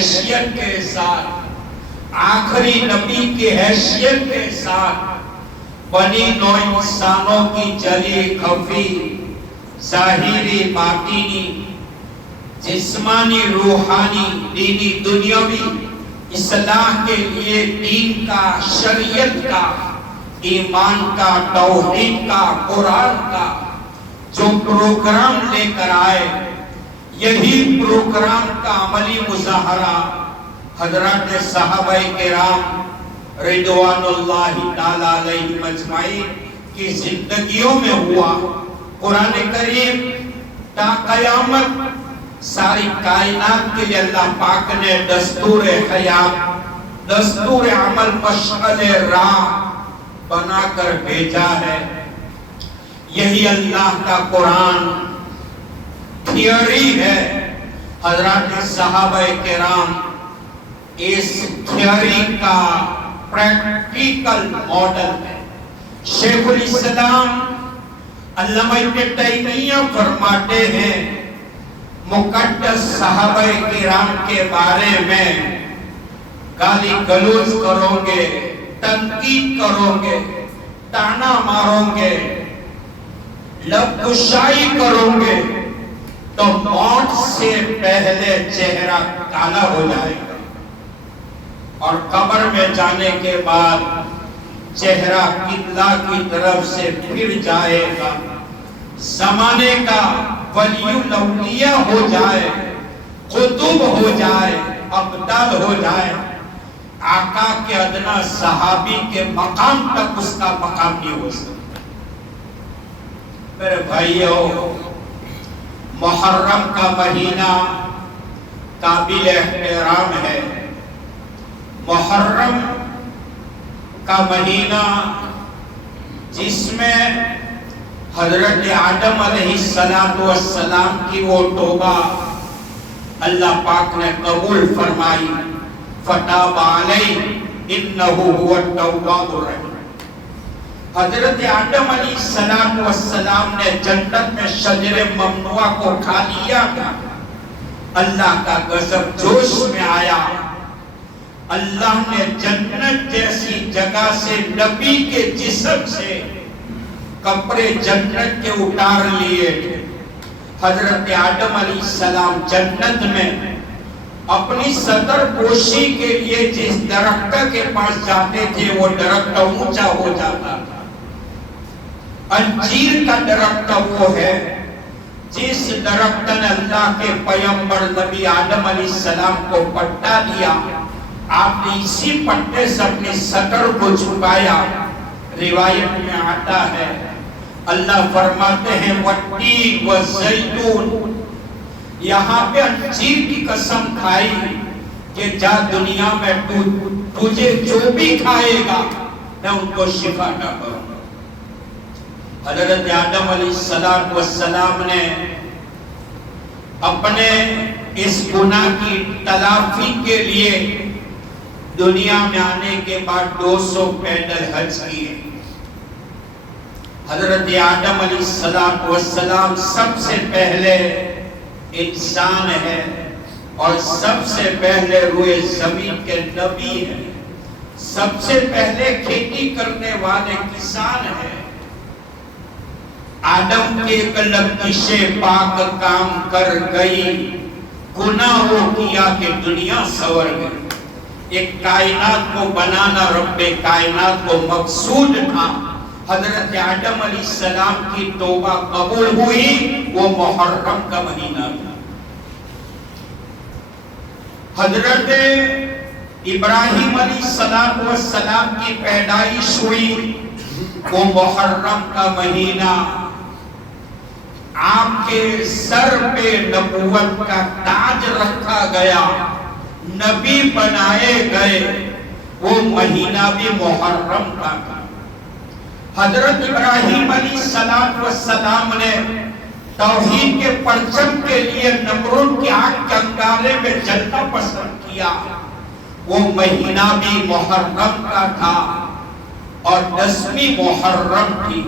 حیثیت کے ساتھ، آخری نبی کی حیثیت کے ساتھ بنی نوع انسانوں کی جلی خفی ظاہری باطنی جسمانی روحانی دینی دنیاوی اصلاح کے لیے دین کا، شریعت کا، ایمان کا، توحید کا، قرآن کا جو پروگرام لے کر آئے، یہی پروگرام کا عملی مظاہرہ حضرات صحابہ کرام رضوان اللہ تعالی علیہ مجمعین کی زندگیوں میں ہوا۔ قرآن کریم تا قیامت ساری کائنات کے لیے اللہ پاک نے دستور حیات، دستور عمل، مشعل راہ بنا کر بھیجا ہے۔ یہی اللہ کا قرآن تھیوری ہے۔ حضرات صحابہ کرام اس تھیوری کا پریکٹیکل ماڈل ہے۔ شیخ الاسلام علامہ ابن تیمیہ فرماتے ہیں مقدس صحابہ کرام کے بارے میں گالی گلوچ کرو گے، تنقید کرو گے، تانا مارو گے، لب کشائی کرو گے تو موت سے پہلے چہرہ کالا ہو جائے گا، اور قبر میں جانے کے بعد چہرہ قبلہ کی طرف سے پھر جائے گا، زمانے کا ولی الاولیاء ہو جائے، قطب ہو جائے، ابدال ہو جائے، آقا کے ادنا صحابی کے مقام تک اس کا مقام نہیں ہو سکتا۔ میرے بھائیو، محرم کا مہینہ قابل احترام ہے۔ محرم کا مہینہ جس میں حضرت آدم علیہ السلام کی وہ توبہ اللہ پاک نے قبول فرمائی، فتاب علیہ انہ هو التواب الرحیم۔ حضرت آدم علیہ السلام نے جنت میں شجر ممنوع کو کھا لیا تھا، اللہ کا غضب جوش میں آیا، اللہ نے جنت جیسی جگہ سے نبی کے جسم سے کپڑے جنت کے اتار لیے تھے۔ حضرت آدم علیہ السلام جنت میں اپنی سطر پوشی کے لیے جس درخت کے پاس جاتے تھے وہ درخت اونچا ہو جاتا تھا۔ انجیر کا درخت وہ ہے جس درخت نے اللہ کے پیغمبر نبی آدم علیہ السلام کو پٹا دیا، آپ نے اسی پٹے سے اپنی سطر کو چھپایا۔ روایت میں آتا ہے اللہ فرماتے ہیں والتین والزیتون، یہاں پہ انجیر کی قسم کھائی کہ جا دنیا میں تجھے جو بھی کھائے گا میں ان کو شفا نہ کروں۔ حضرت آدم علیہ السلام نے اپنے اس گناہ کی تلافی کے لیے دنیا میں آنے کے بعد 200 پیدل حج کیے۔ حضرت آدم علیہ السلام سب سے پہلے انسان ہے اور سب سے پہلے روئے زمین کے نبی ہے، سب سے پہلے کھیتی کرنے والے کسان ہیں۔ آدم کے لبخش پاک کام کر گئی، گناہ وہ کیا کہ دنیا سور گئی۔ ایک کائنات کو بنانا رب کائنات کو مقصود تھا۔ حضرت آدم علیہ السلام کی توبہ قبول ہوئی، وہ محرم کا مہینہ تھا۔ حضرت ابراہیم علیہ السلام کی پیدائش ہوئی، وہ محرم کا مہینہ۔ آپ کے سر پہ نبوت کا تاج رکھا گیا، نبی بنائے گئے، وہ مہینہ بھی محرم کا تھا۔ حضرت ابراہیم علیہ السلام نے توحید کے پرچم کے لیے نمرود کی آگ کے انگارے میں جلنا پسند کیا، وہ مہینہ بھی محرم کا تھا اور 10ویں محرم تھی۔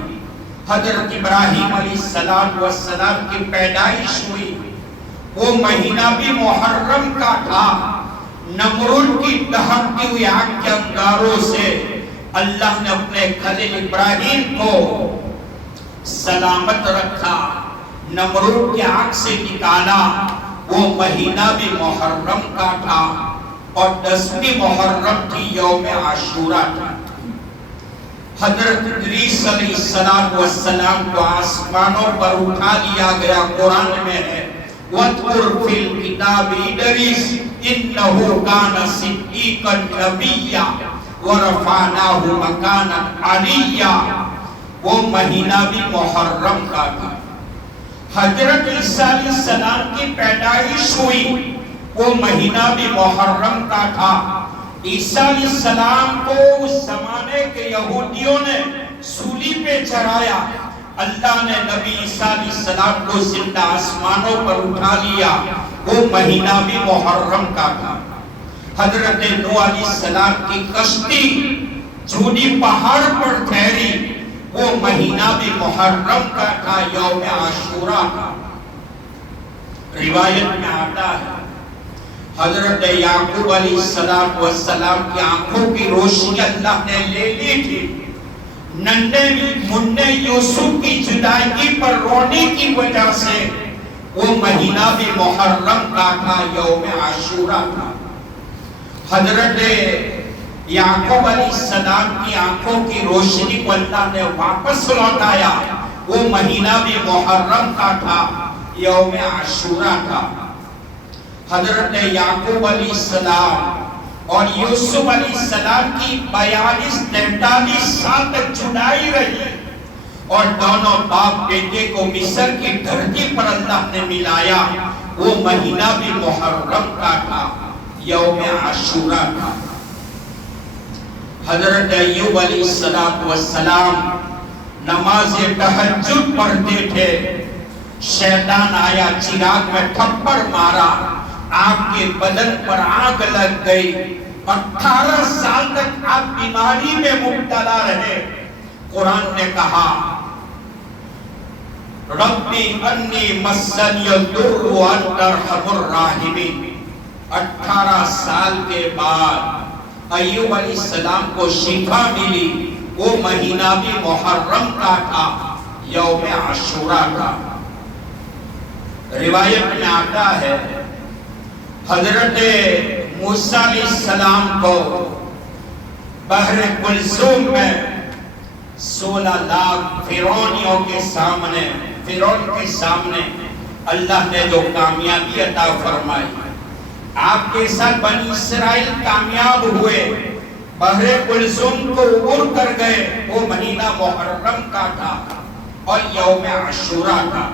حضرت ابراہیم علیہ السلام کی پیدائش ہوئی، وہ مہینہ بھی محرم کا تھا نمرود کی دہکتی ہوئی آگ کے انگاروں سے اللہ نے اپنے خلیل ابراہیم کو سلامت رکھا، نمرود کی آگ سے نکالا۔ وہ مہینہ بھی محرم کا تھا اور 10ویں محرم کی یوم عاشورہ تھا۔ حضرت ادریس علیہ السلام کو آسمانوں پر اٹھا لیا گیا۔ قرآن میں ہے وَاذْكُرْ فِي الْكِتَابِ إِدْرِيسَ إِنَّهُ كَانَ صِدِّيقًا نَبِيًّا وَرَفَعْنَاهُ مَكَانًا عَلِيًّا۔ وہ مہینہ بھی محرم کا تھا۔ حضرت عیسیٰ علیہ السلام کی پیدائش ہوئی، وہ مہینہ بھی محرم کا تھا۔ عیسیٰ علیہ السلام کو اس زمانے کے یہودیوں نے سولی پہ چڑھایا، اللہ نے نبی عیسیٰ علیہ السلام کو زندہ آسمانوں پر اٹھا لیا، وہ مہینہ بھی محرم کا تھا۔ حضرت نوح علیہ السلام کی کشتی جھوڑی پہاڑ پر ٹھہری، وہ مہینہ بھی محرم کا تھا، یوم عاشورہ کا۔ روایت میں آتا ہے حضرت یعقوب علیہ السلام کی آنکھوں کی روشنی اللہ نے لے لی تھی، ننھے منھے یوسف کی جدائی پر رونے کی وجہ سے وہ مہینہ بھی محرم کا تھا، یوم عاشورہ تھا۔ حضرت یعقوب علیہ السلام کی آنکھوں کی روشنی کو اللہ نے واپس لوٹایا، وہ مہینہ بھی محرم کا تھا، یوم عاشورہ تھا۔ حضرت یعقوب علیہ السلام اور یوسف علیہ السلام کی 42-43 سال تک جدائی رہی اور دونوں باپ بیٹے کو مصر کی دھرتی پر اللہ نے ملایا، وہ مہینہ بھی محرم کا تھا، یوم عاشورہ تھا۔ حضرت ایوب علیہ السلام نماز تہجد پڑھتے تھے، شیطان آیا، چراغ میں تھپڑ مارا، آپ کے بدن پر آگ لگ گئی، 18 سال تک آپ بیماری میں مبتلا رہے۔ قرآن نے کہا ربی انی مسنی الضر وانت ارحم الراحمین۔ 18 سال کے بعد ایوب علیہ السلام کو شفا ملی، وہ مہینہ بھی محرم کا تھا، یوم عاشورہ کا۔ روایت میں آتا ہے حضرت موسیٰ علیہ السلام کو بحر کلثوم میں 16 لاکھ فرعونیوں کے سامنے، فرعون کے سامنے اللہ نے جو کامیابی عطا فرمائی، آپ کے ساتھ بنی اسرائیل کامیاب ہوئے، بحر کلثوم کو عبور کر گئے، وہ مہینہ محرم کا تھا اور یوم عاشورہ کا۔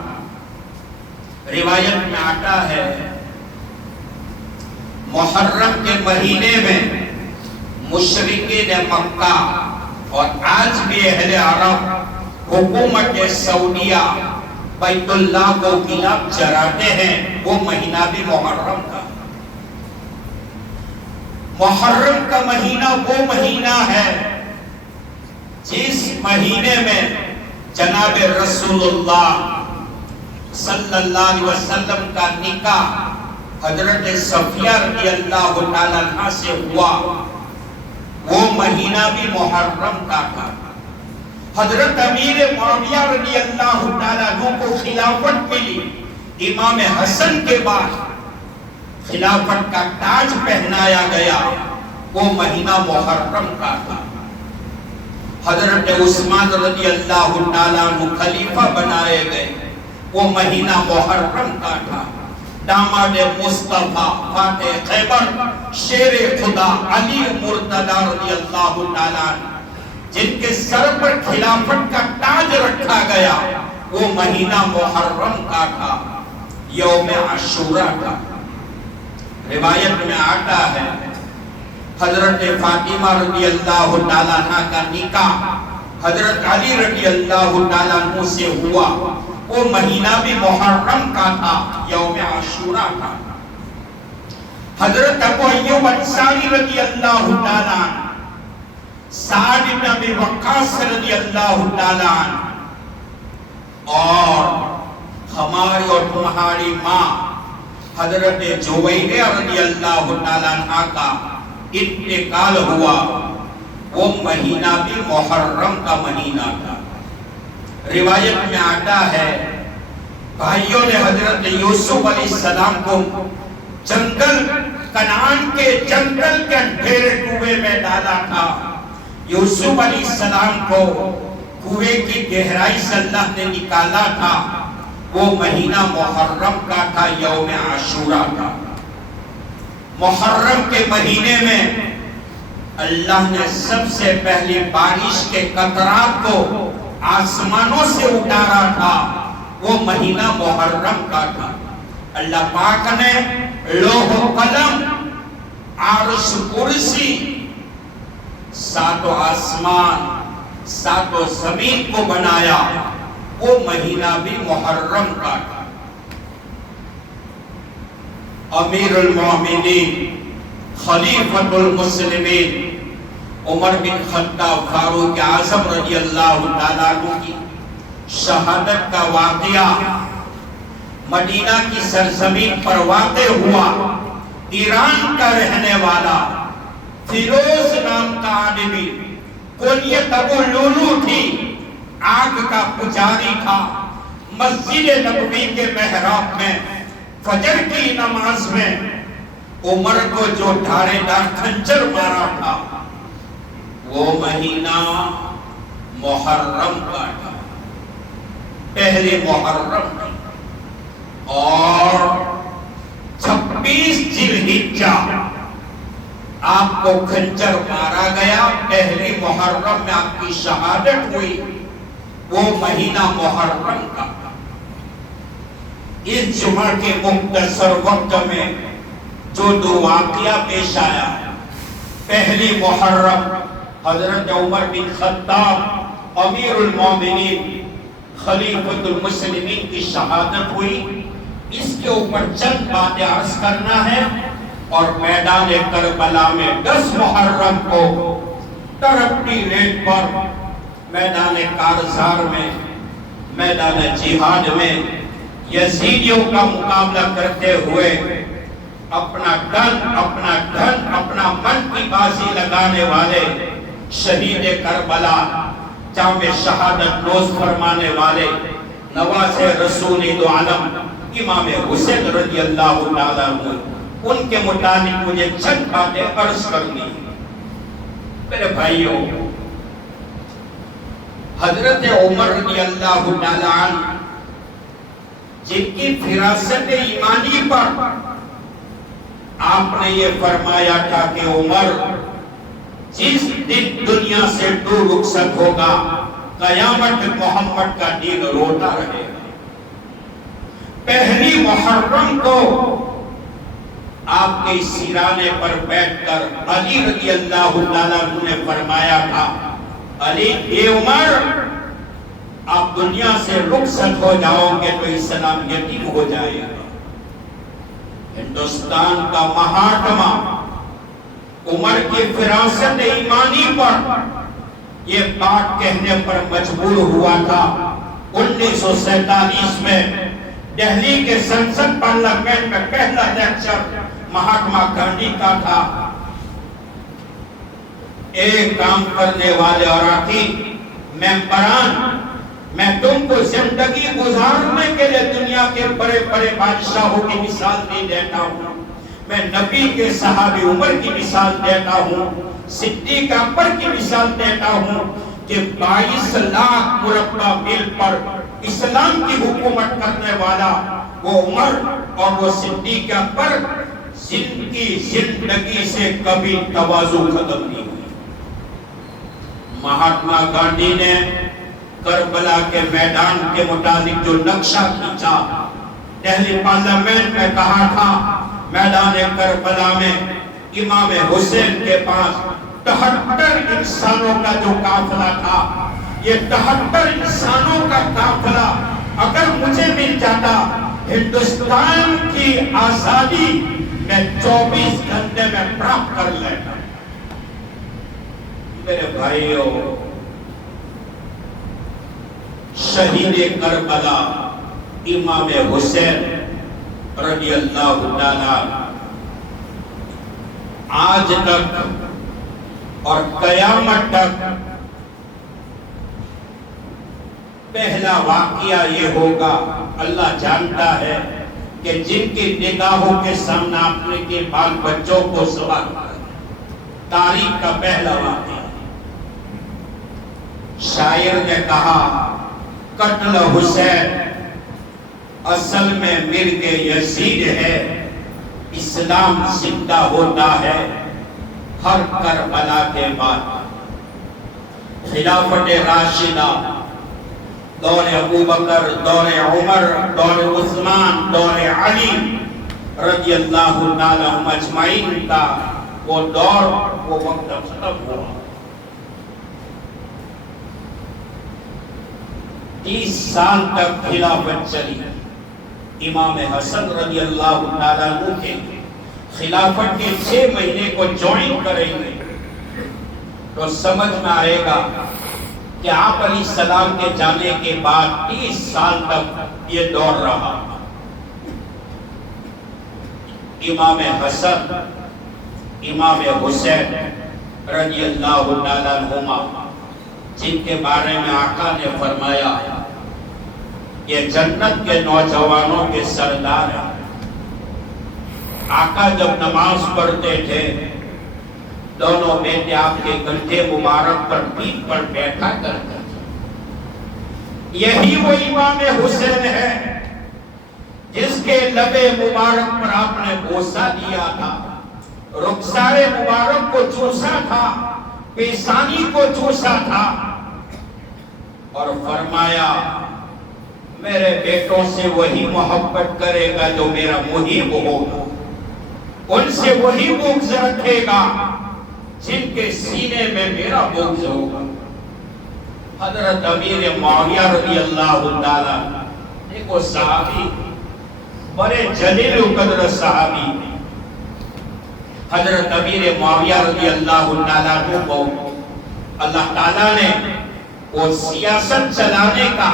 روایت میں آتا ہے محرم کے مہینے میں مشرکین مکہ اور آج بھی اہل عرب حکومت سعودیہ بیت اللہ کو گلاب چراتے ہیں، وہ مہینہ بھی محرم کا۔ محرم کا مہینہ وہ مہینہ ہے جس مہینے میں جناب رسول اللہ صلی اللہ علیہ وسلم کا نکاح حضرت صفیہ رضی اللہ تعالیٰ عنہ سے ہوا، وہ مہینہ بھی محرم کا تھا۔ حضرت امیر معاویہ رضی اللہ تعالیٰ عنہ کو خلافت ملی، امام حسن کے بعد خلافت کا تاج پہنایا گیا، وہ مہینہ محرم کا تھا۔ حضرت عثمان رضی اللہ تعالیٰ عنہ خلیفہ بنائے گئے، وہ مہینہ محرم کا تھا۔ داماد مصطفیٰ فاتح خیبر شیر خدا علی مرتضیٰ رضی اللہ تعالیٰ عنہ جن کے سر پر خلافت کا تاج رکھا گیا، وہ مہینہ محرم کا تھا، یوم عاشورہ کا۔ روایت میں آتا ہے حضرت فاطمہ رضی اللہ تعالیٰ عنہ کا نکاح حضرت علی رضی اللہ تعالیٰ عنہ سے ہوا، وہ مہینہ بھی محرم کا تھا، یوم عاشورہ کا۔ حضرت ابو ایوب انصاری رضی اللہ تعالیٰ عنہ، سعد بن ابی وقاص رضی اللہ تعالیٰ عنہ اور ہماری اور تمہاری ماں حضرت جویریہ رضی اللہ تعالیٰ عنہ کا انتقال ہوا، وہ مہینہ بھی محرم کا مہینہ تھا۔ روایت میں آتا ہے بھائیوں نے حضرت یوسف علیہ السلام کو جنگل کنعان کے جنگل کے اندھیرے کنویں میں ڈالا تھا۔ یوسف علیہ السلام کو کنویں کی گہرائی سے اللہ نے نکالا تھا۔ وہ مہینہ محرم کا تھا، یوم عاشورہ کا۔ محرم کے مہینے میں اللہ نے سب سے پہلے بارش کے قطرات کو آسمانوں سے اتارا تھا، وہ مہینہ محرم کا تھا۔ اللہ پاک نے لوح و قلم، عرش کرسی، ساتوں آسمان، ساتوں زمین کو بنایا، وہ مہینہ بھی محرم کا تھا۔ امیر المومنین خلیفۃ المسلمین عمر بن خطاب فاروق اعظم رضی اللہ تعالیٰ عنہ کی شہادت کا واقعہ مدینہ کی سرزمین پر واقع ہوا۔ ایران کا رہنے والا فیروز نام کا آدمی، کنیت ابو لولو تھی، آگ کا پجاری تھا۔ مسجد نبوی کے محراب میں فجر کی نماز میں عمر کو جو دھارے دار خنجر مارا تھا، وہ مہینہ محرم کا تھا، پہلے محرم کی، اور 26 ذوالحجہ آپ کو خنجر مارا گیا، پہلی محرم میں آپ کی شہادت ہوئی، وہ مہینہ محرم کا تھا۔ اس جمعہ کے مختصر وقت میں جو دو واقعہ پیش آیا، پہلی محرم حضرت عمر بن خطاب امیر المومنین خلیفۃ المسلمین کی شہادت ہوئی، اس کے اوپر چند باتیں عرض کرنا ہے۔ اور میدان کربلا میں 10 محرم کو ترپتی ریت پر میدان کارزار میں، میدان جہاد میں یزیدیوں کا مقابلہ کرتے ہوئے اپنا دھن اپنا من کی بازی لگانے والے شہید کربلا، جامع شہادت نوش فرمانے والے نواز رسول دو عالم امام حسین رضی اللہ تعالیٰ عنہ، ان کے متعلق مجھے چند باتیں عرض کرنی ہیں۔ میرے بھائیوں، حضرت عمر رضی اللہ تعالیٰ عنہ جن کی فراست ایمانی پر آپ نے یہ فرمایا تھا کہ عمر جس دن دنیا سے تو رخصت ہوگا، قیامت محمد کا دین روتا رہے گا۔ پہلی محرم کو آپ کے سرانے پر بیٹھ کر علی رضی اللہ تعالیٰ عنہ نے فرمایا تھا، علی اے عمر، آپ دنیا سے رخصت ہو جاؤ گے تو اسلام یتیم ہو جائے گا۔ ہندوستان کا مہاتما عمر کی فراست ایمانی پر یہ بات کہنے پر مجبور ہوا تھا۔ 1947 میں دہلی کے سنسد پارلیمنٹ میں پہلا لیکچر مہاتما گاندھی کا تھا۔ ایک کام کرنے والے اراکین ممبران، میں تم کو زندگی گزارنے کے لیے دنیا کے بڑے بڑے بادشاہوں کی مثال نہیں دیتا ہوں، میں نبی کے صحابی عمر کی مثال دیتا ہوں، صدیق اکبر کی مثال دیتا ہوں کہ 22 لاکھ مربع میل پر اسلام کی حکومت کرنے والا وہ عمر اور وہ صدیق اکبر، جن کی زندگی سے کبھی تواضع ختم نہیں ہوئی۔ مہاتما گاندھی نے کربلا کے میدان کے متعلق جو نقشہ کھینچا، دہلی پارلیمنٹ میں کہا تھا، میدان کربلا میں امام حسین کے پاس 73 انسانوں کا جو قافلہ تھا، یہ 73 انسانوں کا قافلہ اگر مجھے مل جاتا، ہندوستان کی آزادی میں 24 گھنٹے میں پراپت کر لیتا۔ میرے بھائیوں، شہید کربلا امام حسین رضی اللہ تعالی آج تک اور قیامت تک پہلا واقعہ یہ ہوگا، اللہ جانتا ہے کہ جن کی نگاہوں کے سامنے اپنے کے بال بچوں کو ذبح کر، تاریخ کا پہلا واقعہ۔ شاعر نے کہا قتل حسین اصل میں مرگ یزید ہے، اسلام زندہ ہوتا ہے ہر کربلا کے بعد۔ خلافت راشدہ، دور ابو بکر، دور عمر، دور عثمان، دور علی رضی اللہ تعالی اجمعین کا وہ دور، وہ وقت ختم ہوا۔ 30 سال تک خلافت چلی۔ امام حسن رضی اللہ تعالیٰ عنہ کے خلافت کے 6 مہینے کو جوائن کریں گے تو سمجھ میں آئے گا کہ آپ علیہ السلام کے جانے کے بعد 30 سال تک یہ دور رہا۔ امام حسن، امام حسین رضی اللہ تعالیٰ عنہما، جن کے بارے میں آقا نے فرمایا یہ جنت کے نوجوانوں کے سردار ہیں۔ آقا جب نماز پڑھتے تھے دونوں بیٹے آپ کے کندھے مبارک پر پیٹھ پر بیٹھا کرتے تھے۔ یہی وہ امام حسین ہے جس کے لب مبارک پر آپ نے بوسہ دیا تھا، رخسار مبارک کو چوسا تھا، پیشانی کو چوسا تھا، اور فرمایا میرے بیٹوں سے وہی محبت کرے گا جو میرا محب ہوگا، ان سے وہی بغض رکھے گا جن کے سینے میں میرا بغض ہوگا۔ حضرت امیر معاویہ رضی اللہ تعالیٰ ایک وہ صحابی، بڑے جلیل قدر صحابی، حضرت امیر معاویہ رضی اللہ تعالیٰ کو اللہ تعالیٰ نے وہ سیاست چلانے کا،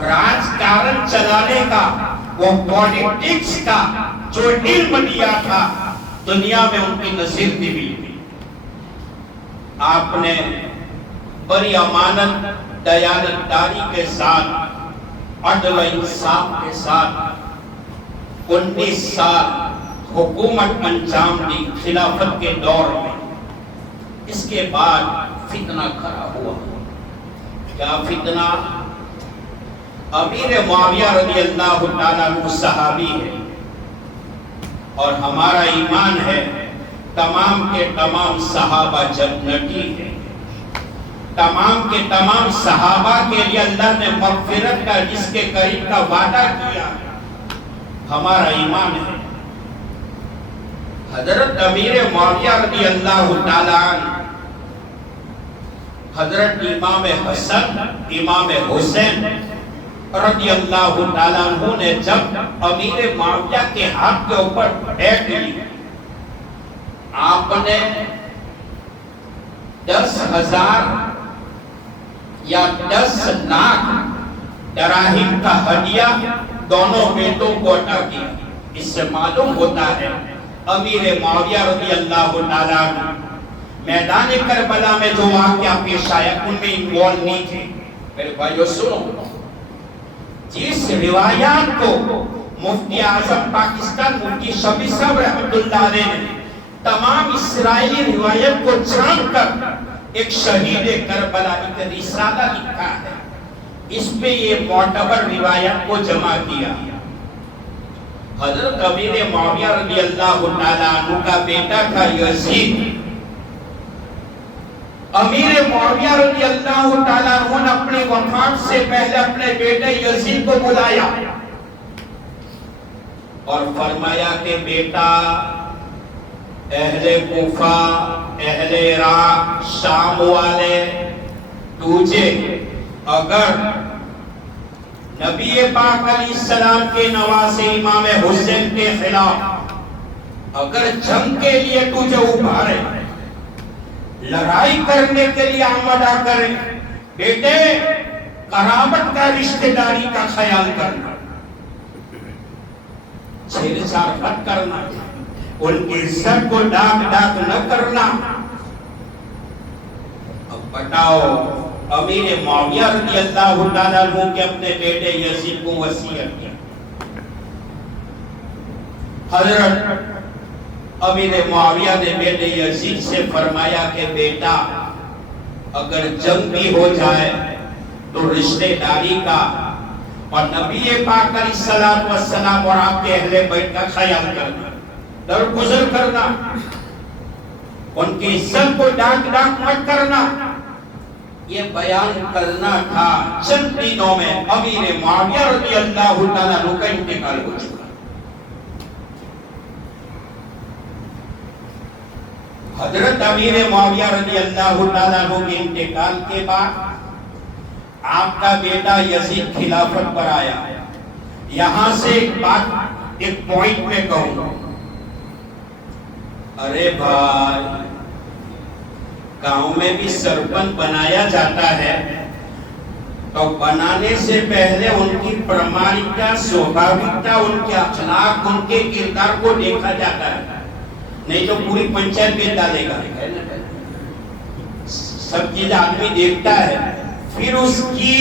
راجکارن چلانے کا، وہ پولیٹکس کا جو علم دیا تھا دنیا میں ان کی نصیب دی ہوئی۔ آپ نے بڑی امانت، دیانتداری کے ساتھ، عدل و انصاف کے ساتھ 19 سال حکومت انجام دی خلافت کے دور میں۔ اس کے بعد فتنہ کھڑا ہوا۔ کیا فتنہ؟ امیر معاویہ رضی اللہ تعالیٰ عنہ صحابی ہے، اور ہمارا ایمان ہے تمام کے تمام صحابہ جنتی ہیں۔ تمام کے تمام صحابہ کے لیے اللہ نے مغفرت کا، جس کے قریب کا وعدہ کیا ہے، ہمارا ایمان ہے۔ حضرت امیر معاویہ رضی اللہ تعالیٰ عنہ، حضرت امام حسن، امام حسین رضی اللہ تعالیٰ عنہ نے جب امیر معاویہ کے ہاتھ کے اوپر بیٹھ لی، آپ نے 10,000 یا 10 لاکھ دراہم کا ہدیہ دونوں بیٹوں کو عطا کیا۔ اس سے معلوم ہوتا ہے امیر معاویہ رضی اللہ تعالیٰ عنہ میدان کربلا میں جو واقعہ پیش آیا ان میں انوالو نہیں تھے۔ میرے بھائیو سنو، جس روایات کو مفتی اعظم پاکستان مفتی شفیع صاحب رحمت اللہ علیہ نے تمام اسرائیلی روایت کو چھان کر ایک شہید کربلا ایک رسالہ لکھا ہے، اس پہ یہ معتبر روایت کو جمع کیا۔ حضرت امیر معاویہ رضی اللہ تعالیٰ عنہ کا بیٹا تھا یزید۔ امیر معاویہ رضی اللہ تعالیٰ عنہ نے اپنے وفات سے پہلے اپنے بیٹے یزید کو بلایا اور فرمایا کہ بیٹا، اہل کوفہ، اہل عراق، شام والے، تجھے اگر نبی پاک علیہ السلام کے نواسے امام حسین کے خلاف اگر جنگ کے لیے تجھے ابھارے، لڑائی کرنے کے لیے آمادہ کرے، بیٹے قرابت کا، رشتہ داری کا خیال کرنا۔ چھیڑ چھاڑ مت کرنا، ان کی عزت کو ڈاک ڈاک نہ کرنا۔ اب بتاؤ امیر معاویہ رضی اللہ تعالیٰ عنہ کے اپنے بیٹے یزید کو وصیت کیا۔ حضرت امیر معاویہ نے بیٹے یزید سے فرمایا کہ بیٹا اگر جنگ بھی ہو جائے تو رشتہ داری کا اور نبی پاک علیہ الصلوۃ والسلام اور آپ کے اہل بیت کا خیال کرنا، درگزر کرنا، ان کی عزت کو ڈاک ڈاک مت کرنا۔ یہ بیان کرنا تھا، چند دنوں میں امیر معاویہ رضی اللہ تعالیٰ عنہ کا انتقال ہو چکا۔ حضرت امیر معاویہ رضی اللہ تعالیٰ عنہ کے انتقال کے بعد آپ کا بیٹا یزید خلافت پر آیا۔ یہاں سے ایک بات ایک پوائنٹ میں کہوں، ارے بھائی گاؤں میں بھی سرپنچ بنایا جاتا ہے تو بنانے سے پہلے ان کی پرمانکتا، سوبھاوکتا، ان کے اخلاق، ان کے کردار کو دیکھا جاتا ہے، نہیں تو پوری پنچایت بیچ ڈالے گا۔ سب چیز آدمی دیکھتا ہے، پھر اس کی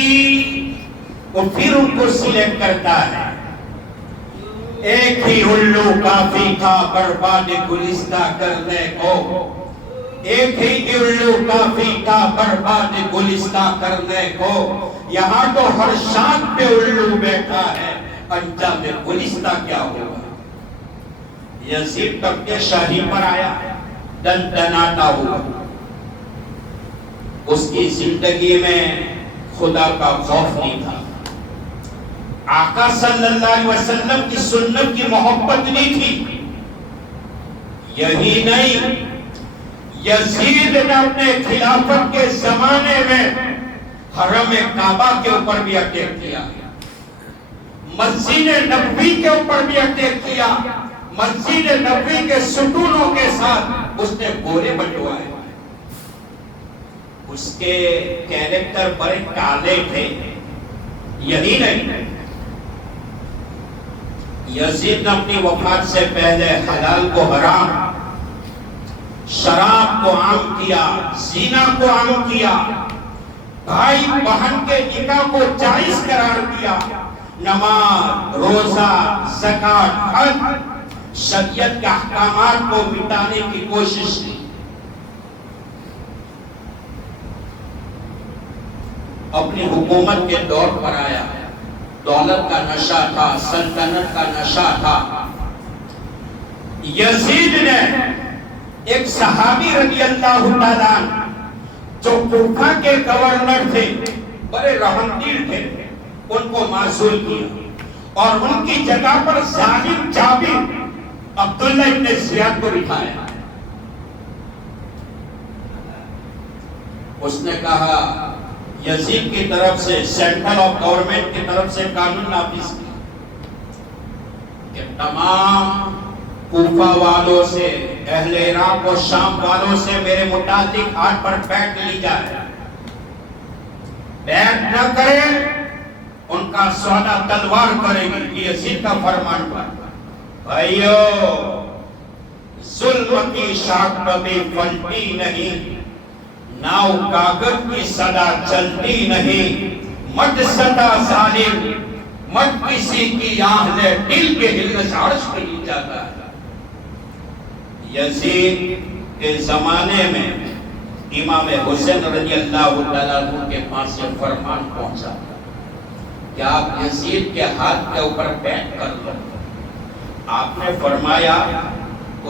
پھر ان کو سلیکٹ کرتا ہے۔ ایک ہی الو کافی تھا برباد گلستہ کرنے کو، ایک ہی الو کافی تھا برباد گلستہ کرنے کو، یہاں تو ہر شان پہ الو بیٹھا ہے، انجام گلستہ کیا ہوگا۔ یزید تخت شاہی پر آیا، دن دناتا ہوا، اس کی زندگی میں خدا کا خوف نہیں تھا، آقا صلی اللہ علیہ وسلم کی سنت کی محبت نہیں تھی۔ یہی نہیں، یزید نے اپنے خلافت کے زمانے میں حرم کعبہ کے اوپر بھی اٹیک کیا، مسجد نبوی کے اوپر بھی اٹیک کیا، مسجد نبوی کے ستونوں کے ساتھ اس نے گولے بٹوائے۔ اس کے کیریکٹر بڑے کالے تھے۔ یہی نہیں، یزید نے اپنی وفات سے پہلے حلال کو حرام، شراب کو عام کیا، زنا کو عام کیا، بھائی بہن کے نکاح کو جائز قرار دیا، نماز، روزہ، زکوٰۃ، حج، شریعت کے احکامات کو مٹانے کی کوشش کی۔ اپنی حکومت کے دور پر آیا، دولت کا نشہ تھا، سلطنت کا نشہ تھا۔ یزید نے ایک صحابی رضی اللہ تعالیٰ عنہ جو کوفہ کے گورنر تھے، بڑے رحمدل تھے، ان کو معزول کیا اور ان کی جگہ پر ظالم جابر عبداللہ ابن زیاد کو بٹھایا۔ اس نے کہا یزید کی طرف سے، سینٹرل آف گورنمنٹ کی طرف سے قانون نافذ کیا کہ تمام کوفہ والوں سے، اہل عراق و شام والوں سے میرے متعلق ہاتھ پر بیعت لی جائے، بیعت نہ کرے ان کا سودا تلوار کرے گی۔ یہ یزید کا فرمان تھا۔ بھائیو، ظلم کی شاخ کبھی پھلتی نہیں، ناؤ کاغذ کی صدا چلتی نہیں، مت صدا ظالم، مت کسی کی آہ لے، دل کے ہلس عرش پہ نہیں جاتا ہے۔ یزید کے زمانے میں امام حسین رضی اللہ تعالیٰ عنہ کے پاس یہ فرمان پہنچا کہ آپ یزید کے ہاتھ کے اوپر بیعت کر لو۔ آپ نے فرمایا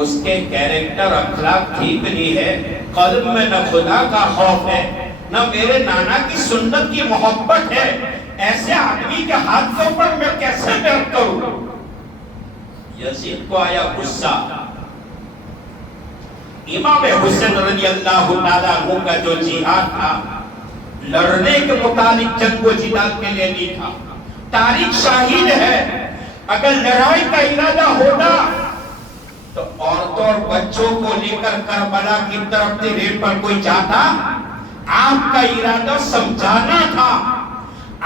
اس کے کیریکٹر اخلاق ٹھیک نہیں ہے، قلب میں نہ خدا کا خوف ہے، نہ میرے نانا کی سنت کی محبت ہے، ایسے آدمی کے ہاتھ کے اوپر میں کیسے بیعت کروں؟ یزید کو آیا غصہ۔ امام حسین رضی اللہ تعالیٰ عنہ کا جو جہاد تھا، لڑنے کے متعلق جنگ و جدال کے لیے نہیں تھا، تاریخ شاہد ہے۔ اگر لڑائی کا ارادہ ہوتا تو عورتوں اور بچوں کو لے کر کربلا کی طرف تحریر پر کوئی جاتا؟ آپ کا ارادہ سمجھانا تھا۔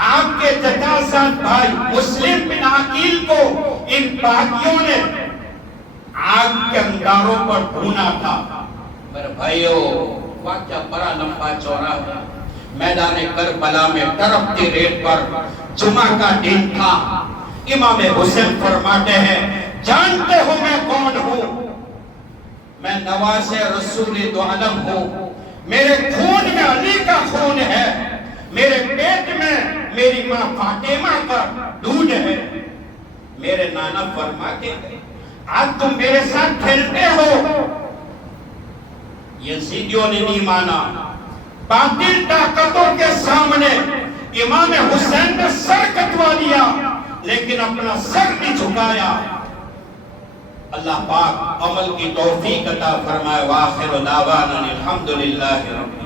آپ کے چچا زاد بھائی مسلم بن عقیل کو ان باغیوں نے آگ کے انگاروں پر ڈھونڈا تھا۔ میرے بھائیو، واقعہ بڑا لمبا چوڑا ہے۔ میدان کربلا میں تڑپتی ریت پر جمعہ کا دن تھا۔ امام حسین فرماتے ہیں جانتے ہو میں کون ہوں؟ میں نواز رسول دو عالم ہوں، میرے خون میں علی کا خون ہے، میرے پیٹ میں میری ماں فاطمہ کا دودھ ہے۔ میرے نانا فرماتے ہیں آج تم میرے ساتھ کھیلتے ہو۔ یزیدیوں نے نہیں مانا، باطل طاقتوں کے سامنے امام حسین نے سر کٹوا دیا، لیکن اپنا سر نہیں جھکایا۔ اللہ پاک عمل کی توفیق عطا فرمائے۔ وآخر دعوانا الحمدللہ رب